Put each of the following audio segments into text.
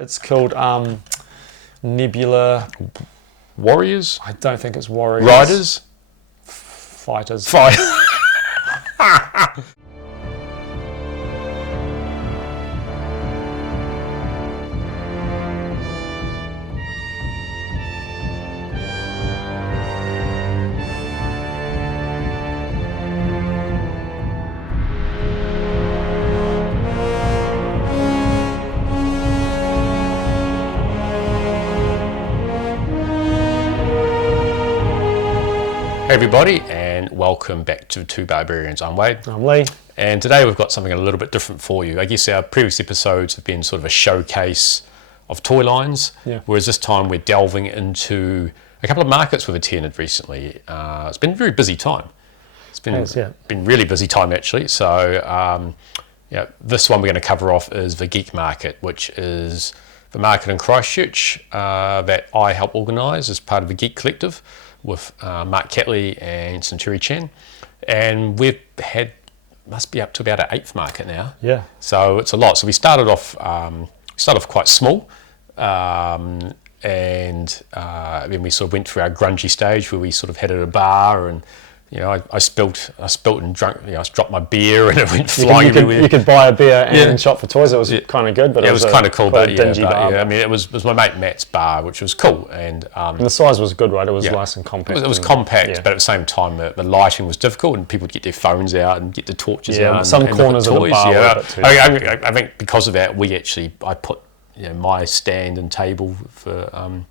It's called Nebula Warriors? I don't think it's Warriors. Riders? Fighters. Hey everybody, and welcome back to Two Barbarians. I'm Wade. I'm Lee. And today we've got something a little bit different for you. I guess our previous episodes have been sort of a showcase of toy lines, whereas this time we're delving into a couple of markets we've attended recently. It's been a very busy time. It's been really busy time actually. So this one we're going to cover off is the Geek Market, which is the market in Christchurch that I help organise as part of the Geek Collective with Mark Catley and Centuri Chen, and we've had, must be up to about our 8th market now. Yeah. So it's a lot. So we started off quite small, and then we sort of went through our grungy stage where we sort of had at a bar, and I spilt and drunk. I dropped my beer and it went flying everywhere. You could buy a beer and shop for toys. It was kind of good, but it was kind of cool. But dingy bar. I mean, it was my mate Matt's bar, which was cool, and the size was good, right? It was nice and compact. It was compact, but at the same time, the lighting was difficult, and people would get their phones out and get the torches out. Some corners of the bar were a bit too. I think because of that, I put my stand and table for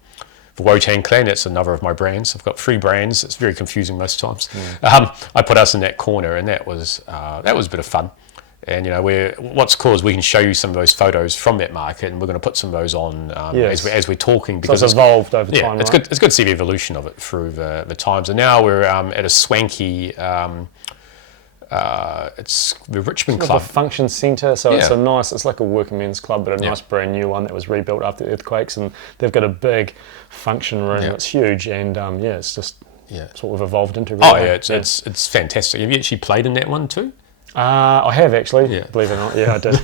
Wotan Clan. That's another of my brands. I've got 3 brands. It's very confusing most times. I put us in that corner, and that was a bit of fun. And what's cool is we can show you some of those photos from that market, and we're going to put some of those on as we're talking, because it's evolved over time. It's good. It's good to see the evolution of it through the times. And now we're at a swanky. It's the Richmond Club. A function centre, so it's it's like a working men's club, but a nice brand new one that was rebuilt after the earthquakes, and they've got a big function room that's huge, and it's just sort of evolved into. It's fantastic. Have you actually played in that one too? I have actually, believe it or not. Yeah, I did.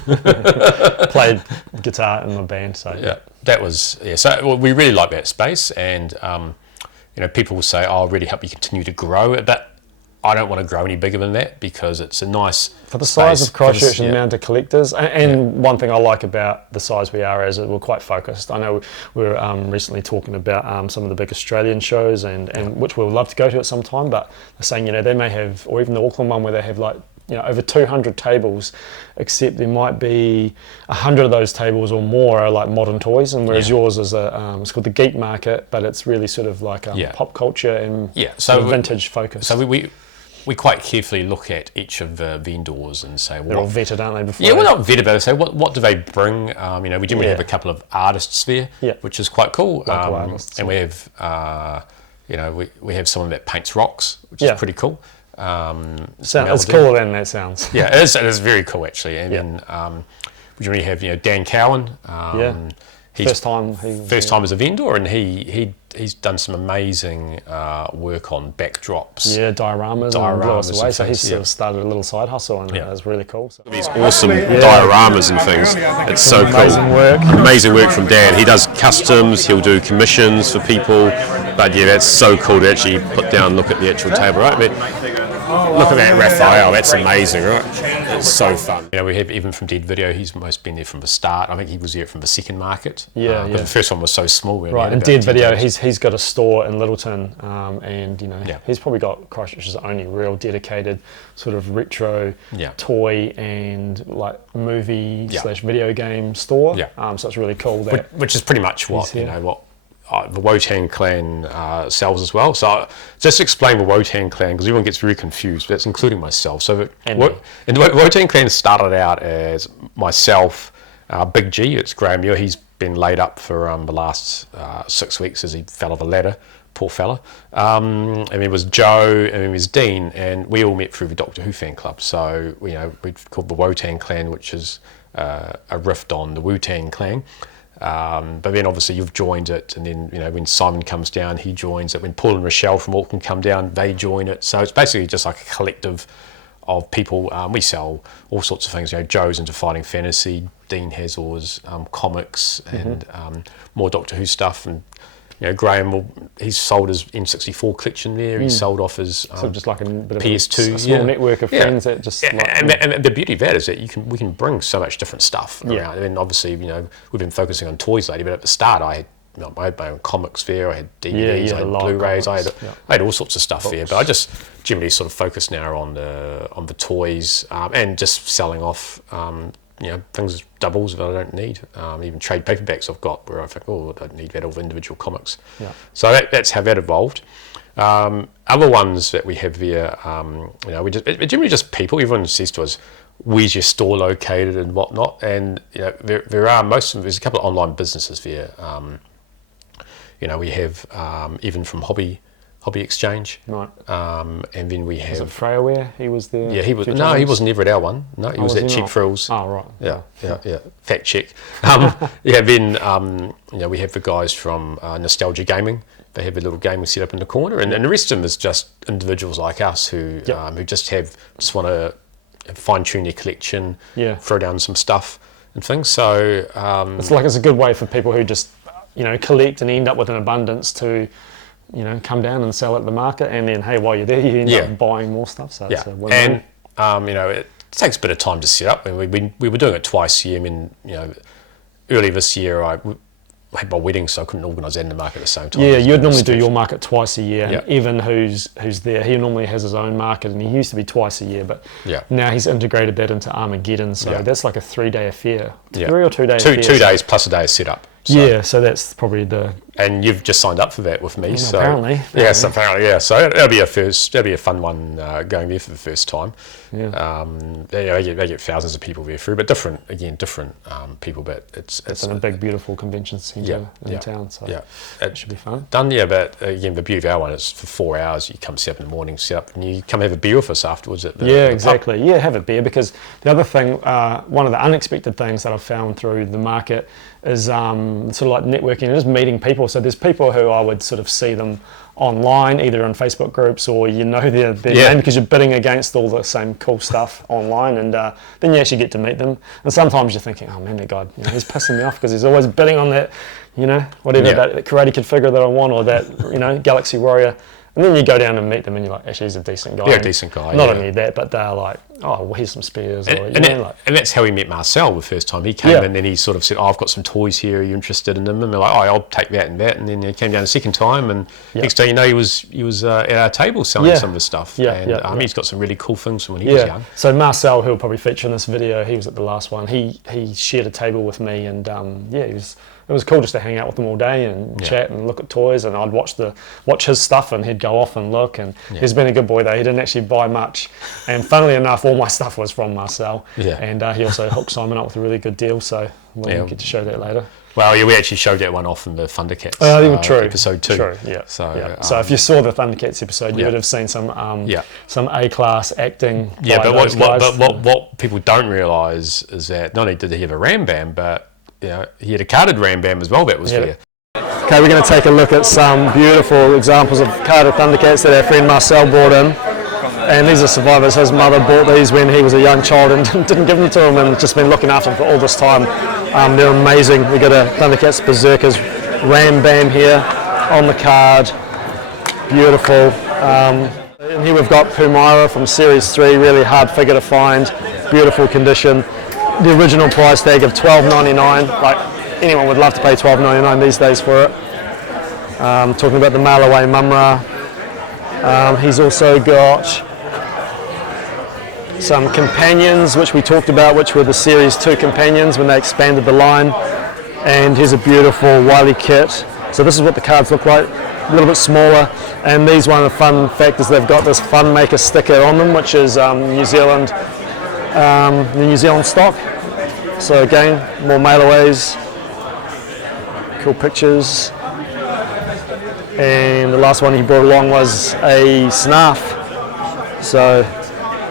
Played guitar in my band, so that was So we really like that space, and people will say, "Oh, I'll really help you continue to grow it," but I don't want to grow any bigger than that, because it's a nice for the size of Christchurch and the amount of collectors. And one thing I like about the size we are is that we're quite focused. I know we were recently talking about some of the big Australian shows, and which we'll love to go to at some time. But they're saying they may have, or even the Auckland one where they have over 200 tables, except there might be 100 of those tables or more are like modern toys, and whereas yours is it's called the Geek Market, but it's really sort of like pop culture and vintage focus. So we quite carefully look at each of the vendors and say, they're all vetted, aren't they? Before we're not vetted, but I say, what do they bring? We generally have a couple of artists there, which is quite cool. Artists, and we have, we have someone that paints rocks, which is pretty cool. It's cooler than that sounds. It is very cool actually. And then we generally have Dan Cowan. First time as a vendor, and he's done some amazing work on backdrops. Dioramas and blew us away. So he's sort of started a little side hustle, and it's really cool. So. These awesome dioramas and things. It's so cool. Amazing work from Dan. He does customs. He'll do commissions for people. But that's so cool to actually put down and look at the actual table, right? Look at that Raphael, that's amazing, right? It's so fun. We have, even from Dead Video, he's almost been there from the start. I think he was there from the second market. The first one was so small. And Dead Video, he's got a store in Littleton, and he's probably got Christchurch's only real dedicated sort of retro toy and like movie / video game store. So it's really cool. Which is pretty much what the Wotan Clan sells as well. So just to explain the Wotan Clan, because everyone gets very confused, but that's including myself. So the Wotan Clan started out as myself, Big G, it's Graham Muir. He's been laid up for the last 6 weeks as he fell off a ladder, poor fella. And it was Joe, and it was Dean, and we all met through the Doctor Who fan club. So we've called the Wotan Clan, which is a riff on the Wu-Tang Clan. But then obviously you've joined it, and then when Simon comes down, he joins it. When Paul and Rochelle from Auckland come down, they join it. So it's basically just like a collective of people. We sell all sorts of things. Joe's into fighting fantasy. Dean has all his comics and more Doctor Who stuff. And Graham, he's sold his N64 collection there. He's sold off his so just like a bit of PS2, a small network of friends that just. And the beauty of that is that we can bring so much different stuff around. And obviously, we've been focusing on toys lately, but at the start, I had my own comics there. I had DVDs, I had Blu-rays, I had all sorts of stuff there. But I just generally sort of focus now on the toys and just selling off. Things doubles that I don't need. Even trade paperbacks I've got where I think, I don't need that, all the individual comics. Yeah. So that's how that evolved. Other ones that we have there, we're generally just people. Everyone says to us, "Where's your store located?" and whatnot. And there are there's a couple of online businesses there. We have even from Hobby Exchange, right? And then we have. Was it Freya? He was there. Yeah, he was. No, he wasn't ever at our one. No, he was at Cheap Frills. Oh, right. Yeah. Fact check. Then we have the guys from Nostalgia Gaming. They have a little gaming set up in the corner, and the rest of them is just individuals like us who just want to fine tune their collection, throw down some stuff and things. So it's a good way for people who just collect and end up with an abundance to. Come down and sell at the market, and then hey, while you're there, you end up buying more stuff. So it's a win-win. And it takes a bit of time to set up. We were doing it twice a year. Early this year I had my wedding, so I couldn't organise that in the market at the same time. Yeah, you'd normally do your market twice a year. And Evan, who's there, he normally has his own market, and he used to be twice a year, but now he's integrated that into Armageddon. So that's like a 3-day affair, 3 or 2 days. 2 days plus a day of setup. So that's probably and you've just signed up for that with me. So apparently. Yes, apparently, yeah. So that'll be a fun one going there for the first time. Yeah. They get thousands of people there through, but different people. But it's in a big, beautiful convention centre in town. So it should be fun. But again, the beauty of our one is for 4 hours. You come set up in the morning, set up, and you come have a beer with us afterwards. Exactly. Yeah, have a beer, because the other thing, one of the unexpected things that I've found through the market is sort of like networking and just meeting people. So there's people who I would sort of see them online, either on Facebook groups or their name because you're bidding against all the same cool stuff online, and then you actually get to meet them. And sometimes you're thinking, oh man, that guy, he's pissing me off because he's always bidding on that, whatever that Karate Kid figure that I want, or that Galaxy Warrior. And then you go down and meet them and you're like, actually, he's a decent guy. Yeah, decent guy. Not only that, but they're like, oh, well, here's some spares. And that's how we met Marcel the first time. He came and then he sort of said, I've got some toys here, are you interested in them? And they're like, I'll take that and that. And then he came down a second time, and next thing you know, he was at our table selling some of the stuff. He's got some really cool things from when he was young. So Marcel, who'll probably feature in this video, he was at the last one. He shared a table with me, and it was cool just to hang out with him all day and chat and look at toys, and I'd watch his stuff, and he'd go off and look, and he's been a good boy though. He didn't actually buy much, and funnily enough, all my stuff was from Marcel, and he also hooked Simon up with a really good deal, so we'll get to show that later. Well, we actually showed that one off in the Thundercats episode 2. True, so if you saw the Thundercats episode, you would have seen some A-class acting. But what people don't realise is that not only did he have a Ram Bam, but he had a carded Ram Bam as well that was there. Okay, we're going to take a look at some beautiful examples of carded Thundercats that our friend Marcel brought in. And these are survivors. His mother bought these when he was a young child and didn't give them to him, and just been looking after them for all this time. They're amazing. We've got a Thundercats Berserkers Ram Bam here on the card. Beautiful. And here we've got Pumira from Series 3, really hard figure to find. Beautiful condition. The original price tag of $12.99. Like, anyone would love to pay $12.99 these days for it. Talking about the Mail Away Mumra. He's also got some companions, which we talked about, which were the Series 2 companions when they expanded the line. And here's a beautiful Wily kit. So this is what the cards look like, a little bit smaller. And these, one of the fun factors, they've got this Fun Maker sticker on them, which is New Zealand stock. So again, more mailaways, cool pictures. And the last one he brought along was a Snarf. So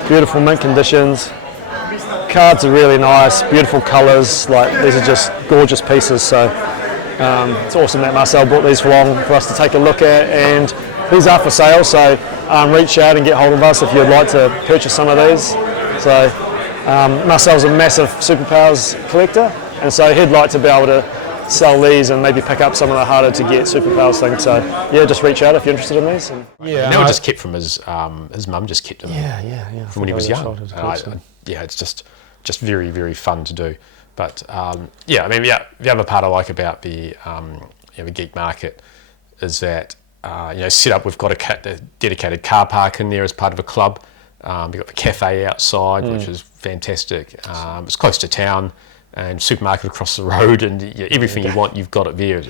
beautiful mint conditions. Cards are really nice, beautiful colours. Like, these are just gorgeous pieces. So it's awesome that Marcel brought these along for us to take a look at. And these are for sale, so reach out and get hold of us if you'd like to purchase some of these. So Marcel's a massive superpowers collector, and so he'd like to be able to sell these and maybe pick up some of the harder to get superpowers things. So yeah, just reach out if you're interested in these. And, yeah, they were just kept from his mum just kept them. Yeah. From when he was young. It's just very, very fun to do. But the other part I like about the Geek Market is that set up. We've got a dedicated car park in there as part of a club. We've got the cafe outside, which is fantastic. It's close to town. And supermarket across the road, and everything you want, you've got it there.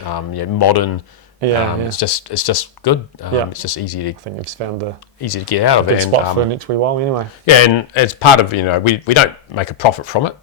Modern. It's just good. It's just easy to. I think you've found easy to get out of it. Good spot for the next wee while, anyway. Yeah, and it's part of we don't make a profit from it.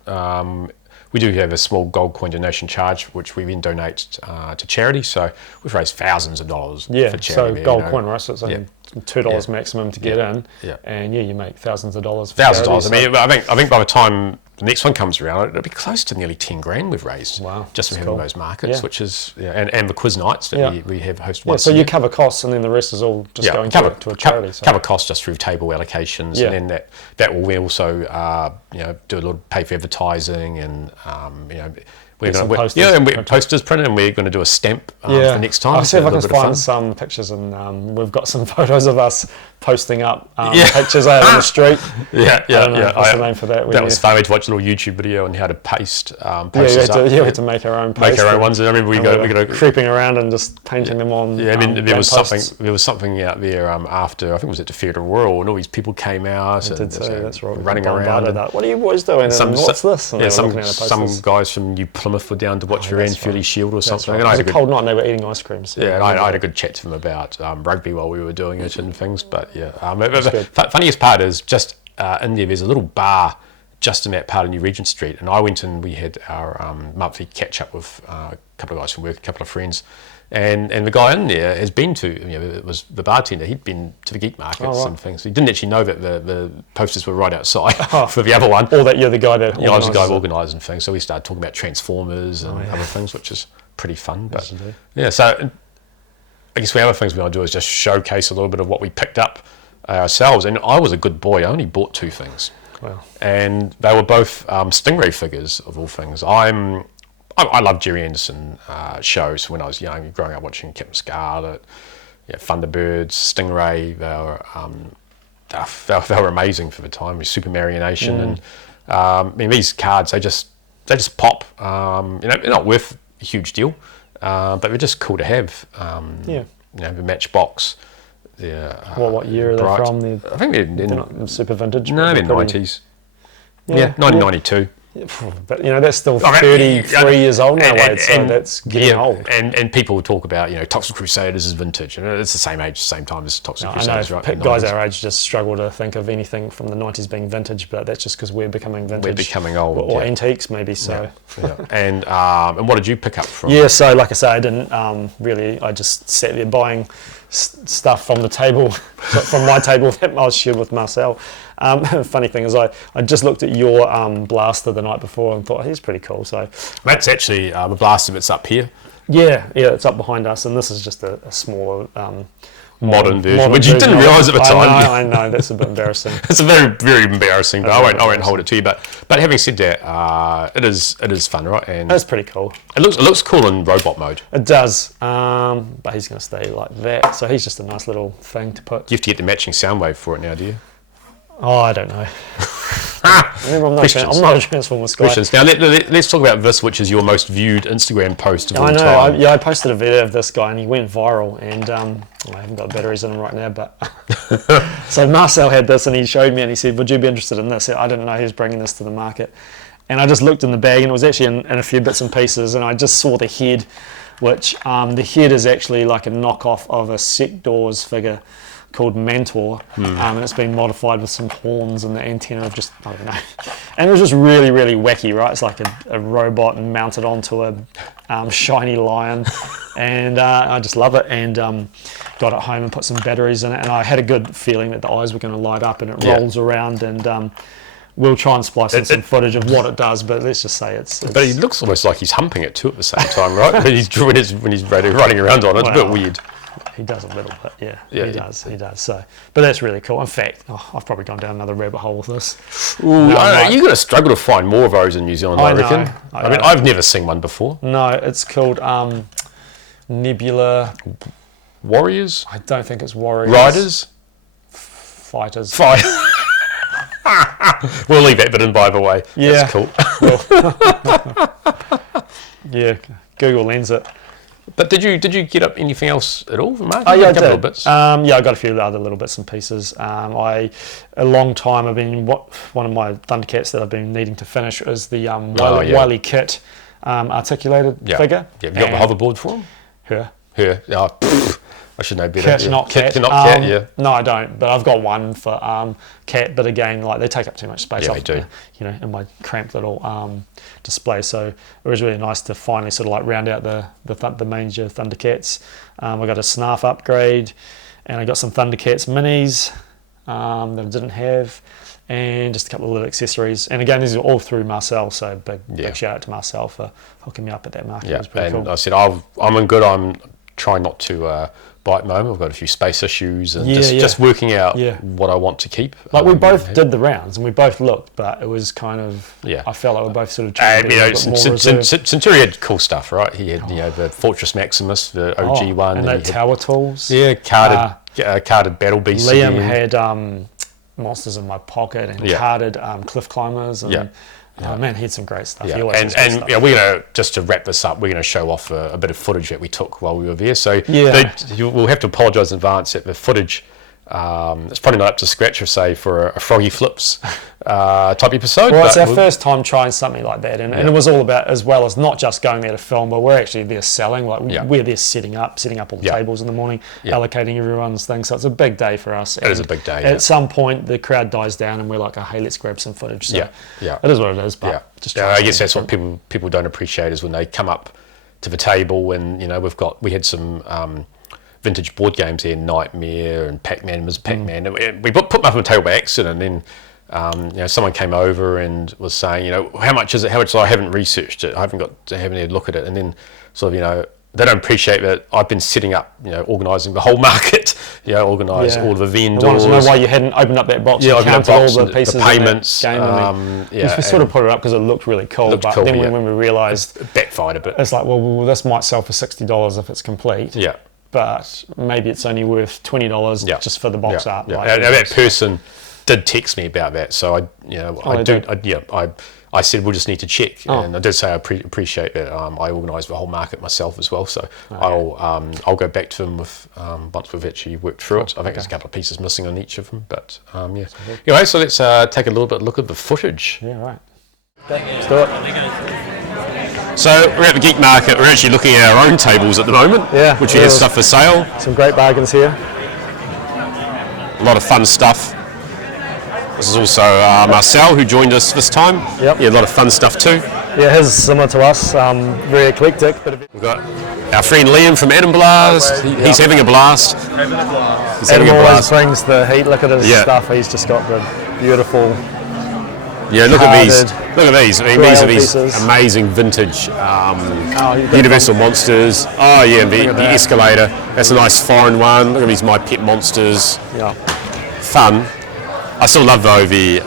We do have a small gold coin donation charge, which we then donate to charity. So we've raised thousands of dollars for charity. So gold coin, right? So it's only $2 maximum to get in, and you make thousands of dollars. Thousands of dollars. I think by the time the next one comes around, it'll be close to nearly 10 grand we've raised. Wow, just from having those markets, which is and the quiz nights that we have hosted once. So you cover costs, and then the rest is all just going to a charity. Cover costs just through table allocations, and then that will also do a little pay for advertising and we're going to posters printed, and we're going to do a stamp for next time. I'll see if I can find some pictures, and we've got some photos of us posting up pictures out on the street. What's the name for that? That was fun. We had to watch a little YouTube video on how to paste posters up. We had to make our own posts. Make our own ones. I remember we got creeping around and just painting them on. Yeah, I mean there was something out there after, I think it was at the Theatre Royal, and all these people came out and that's right, running around. What are you boys doing? What's this? And some guys from New Plymouth were down to watch your Anfield Shield or something. Right. It was a cold night and they were eating ice cream. So I had a good chat to them about rugby while we were doing it and things. But the funniest part is just in there's a little bar just in that part of New Regent Street, and I went and we had our monthly catch up with a couple of guys from work, a couple of friends. And the guy in there has been to, it was the bartender, he'd been to the geek markets and things. He didn't actually know that the posters were right outside for the other one. Or that you're the guy that I was the guy who organised and things. So we started talking about Transformers and other things, which is pretty fun. But so I guess the other things we want to do is just showcase a little bit of what we picked up ourselves. And I was a good boy, I only bought 2 things. Wow. And they were both Stingray figures, of all things. I loved Jerry Anderson shows when I was young, growing up watching Captain Scarlet, Thunderbirds, Stingray. They were amazing for the time. With Super Marionation, and these cards they just pop. They're not worth a huge deal, but they're just cool to have. The Matchbox. What year are they from? I think they're not super vintage. No, they're 90s. 1992. But that's still 33 years old now, Wade, so that's getting old. And people talk about Toxic Crusaders is vintage, and it's the same age, same time as Toxic Crusaders, right? Guys our age just struggle to think of anything from the 90s being vintage, but that's just because we're becoming vintage. We're becoming old, or antiques maybe. So and what did you pick up from? So like I say, I didn't really. I just sat there buying stuff from the table, from my table that I was shared with Marcel. Funny thing is, I just looked at your blaster the night before and thought, he's pretty cool. So that's actually the blaster that's up here. Yeah, it's up behind us, and this is just a smaller modern version, which you didn't realise at the time. I know, that's a bit embarrassing. It's a very, very embarrassing, but I won't hold it to you. But having said that, it is fun, right? And it's pretty cool. It looks cool in robot mode. It does, but he's going to stay like that. So he's just a nice little thing to put. You have to get the matching sound wave for it now, do you? Oh, I don't know. Remember, I'm not a Transformers guy. Questions. Now, let's talk about this, which is your most viewed Instagram post of all time. I posted a video of this guy, and he went viral, and I haven't got batteries in him right now, but... So Marcel had this, and he showed me, and he said, would you be interested in this? I didn't know he was bringing this to the market. And I just looked in the bag, and it was actually in a few bits and pieces, and I just saw the head, which the head is actually like a knockoff of a Sector's figure called Mantor, and it's been modified with some horns and the antenna of just, I don't know. And it was just really, really wacky, right? It's like a robot mounted onto a shiny lion, and I just love it, and got it home and put some batteries in it, and I had a good feeling that the eyes were going to light up, and it rolls around, and we'll try and splice in some footage of what it does, but let's just say it's... But he looks almost like he's humping it too at the same time, right? When he's running around on it, it's a bit weird. he does a little bit, he does. So, but that's really cool. In fact, I've probably gone down another rabbit hole with this. Ooh, you're going to struggle to find more of those in New Zealand, I reckon. I mean, I've never seen one before. No, it's called Nebula... Warriors? I don't think it's Warriors. Riders? Fighters. We'll leave that bit in, by the way. Yeah. That's cool. Yeah, Google lends it. But did you get up anything else at all, Mark? Oh, yeah, I did. Little bits. I got a few other little bits and pieces. A long time I've been, one of my Thundercats that I've been needing to finish is the Wily Kit articulated figure. Yeah, you got the hoverboard for him? Her. I should know better. Kit, not cat. Not cat, yeah. No, I don't. But I've got one for cat. But again, like they take up too much space. Yeah, they do. In my cramped little display. So it was really nice to finally sort of like round out the major Thundercats. I got a Snarf upgrade, and I got some Thundercats minis that I didn't have, and just a couple of little accessories. And again, these are all through Marcel. So big shout out to Marcel for hooking me up at that market. Yeah, it was pretty cool. I said I'm in good. I'm trying not to bite my own. I've got a few space issues and just working out what I want to keep. Like we both did the rounds and we both looked, but it was kind of I felt like we both sort of trying to be a bit more reserved. Centuri had cool stuff, right? He had the Fortress Maximus, the OG one, and that tower tools. Yeah, carded battle beasts. Liam had monsters in my pocket and carded cliff climbers and. Oh man, he had some great stuff. Yeah. And we're gonna, just to wrap this up, we're gonna show off a bit of footage that we took while we were there. So we'll have to apologise in advance that the footage it's probably not up to scratch, say, for a Froggy Flips type episode. Well, it's our first time trying something like that, and it was all about, as well as not just going there to film, but we're actually there selling. Like we're there setting up all the tables in the morning, allocating everyone's things. So it's a big day for us. It is a big day. At some point, the crowd dies down, and we're like, oh, "Hey, let's grab some footage." So it is what it is. But I guess that's what people don't appreciate is when they come up to the table, and we had some. Vintage board games here, Nightmare and Pac-Man was Pac-Man. We put them up on the table by accident, and then someone came over and was saying, how much is it? How much? So I haven't researched it. I haven't had a look at it. And then sort of, they don't appreciate that I've been setting up, organising the whole market, organise all of the vendors. I wanted to know why you hadn't opened up that box and counted all the pieces the payments. In that game. We sort of put it up because it looked really cool, then when we realised... It backfired a bit. It's like, well, this might sell for $60 if it's complete. Yeah. But maybe it's only worth $20 just for the box art. Yeah. Like that person did text me about that, so I said we'll just need to check, and I did say I appreciate that. I organised the whole market myself as well, so I'll go back to them with once we've actually worked through it. I think there's a couple of pieces missing on each of them, but Anyway, so let's take a little bit look at the footage. Yeah, right. Let's do it. So we're at the Geek Market. We're actually looking at our own tables at the moment, which has stuff for sale. Some great bargains here. A lot of fun stuff. This is also Marcel, who joined us this time. Yep. Yeah, a lot of fun stuff too. Yeah, his is similar to us, very eclectic. We've got our friend Liam from Adam Blast. He's having a blast. Adam always brings the heat. Look at his stuff. He's just got the beautiful... Yeah, look at these. Look at these. I mean, these are these amazing vintage Universal monsters. Oh yeah, the escalator. That's a nice foreign one. Look at these My Pet Monsters. Yeah. Fun. I still love though the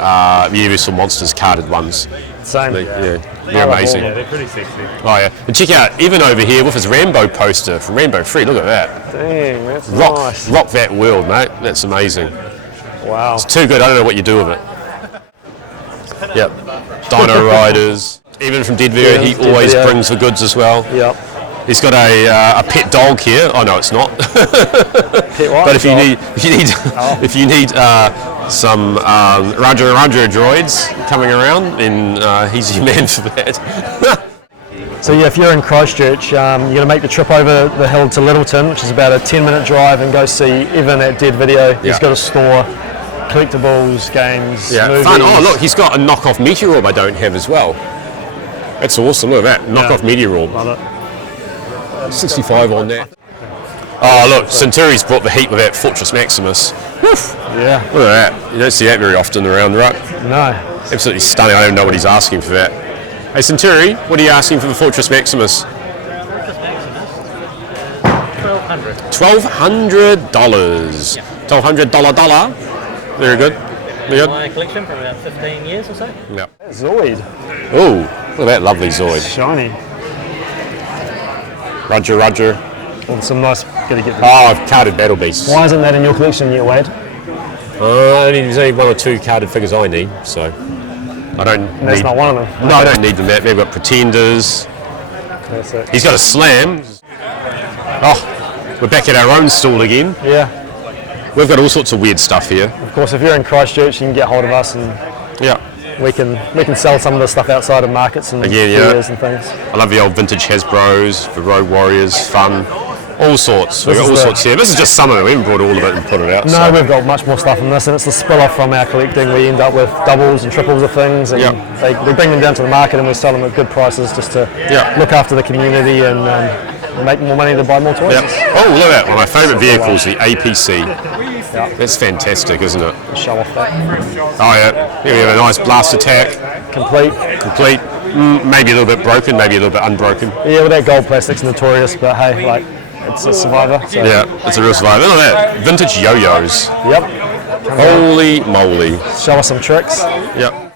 Universal Monsters carded ones. Same. They're amazing. Yeah, they're pretty sexy. Oh yeah. And check out, even over here with his Rambo poster from Rambo 3. Look at that. Dang, that's nice. Rock that world, mate. That's amazing. Wow. It's too good. I don't know what you do with it. Yep. Dino Riders. Even from Dead Video, he always brings the goods as well. Yep. He's got a pet dog here. Oh no, it's not. Pet what? But if you need some Roger droids coming around, then he's your man for that. So yeah, if you're in Christchurch, you're going to make the trip over the hill to Littleton, which is about a 10-minute drive, and go see Evan at Dead Video. He's got a store. Collectibles, games, movies. Fun. Oh look, he's got a knockoff meteor orb I don't have as well. That's awesome, look at that, knockoff meteor orb. Love it. 65 on that. Oh look, Centuri's brought the heat with that Fortress Maximus. Woof. Yeah. Look at that, you don't see that very often around, right? No. Absolutely stunning, I don't even know what he's asking for that. Hey Centuri, what are you asking for the Fortress Maximus? $1,200. $1,200 Very good. My collection for about 15 years or so. Yep. Zoid. Oh, look at that lovely Zoid. Shiny. Roger. Well, some nice. Gotta get. Oh, carded battle beasts. Why isn't that in your collection yet, Wade? There's only 1 or 2 carded figures I need, so I don't. That's need, not one of them. No, I don't need them. We've got Pretenders. That's it. He's got a Slam. Oh, we're back at our own stall again. Yeah. We've got all sorts of weird stuff here. Of course, if you're in Christchurch, you can get hold of us, and we can sell some of the stuff outside of markets and fairs and things. I love the old vintage Hasbros, the Road Warriors, fun, all sorts. We've got all sorts here. This is just some of it. We haven't brought all of it and put it out. No, we've got much more stuff than this, and it's the spill off from our collecting. We end up with doubles and triples of things, and we bring them down to the market and we sell them at good prices just to look after the community and make more money to buy more toys. Oh, look at that. One of my favourite vehicles, the APC. That's fantastic, isn't it? Show off that. Oh yeah, here we have a nice blast attack. Complete. Maybe a little bit broken, maybe a little bit unbroken. Yeah, well, that gold plastic's notorious, but hey, like, it's a survivor. So. Yeah, it's a real survivor. Look at that, vintage yo-yos. Yep. Holy moly. Show us some tricks. Yep.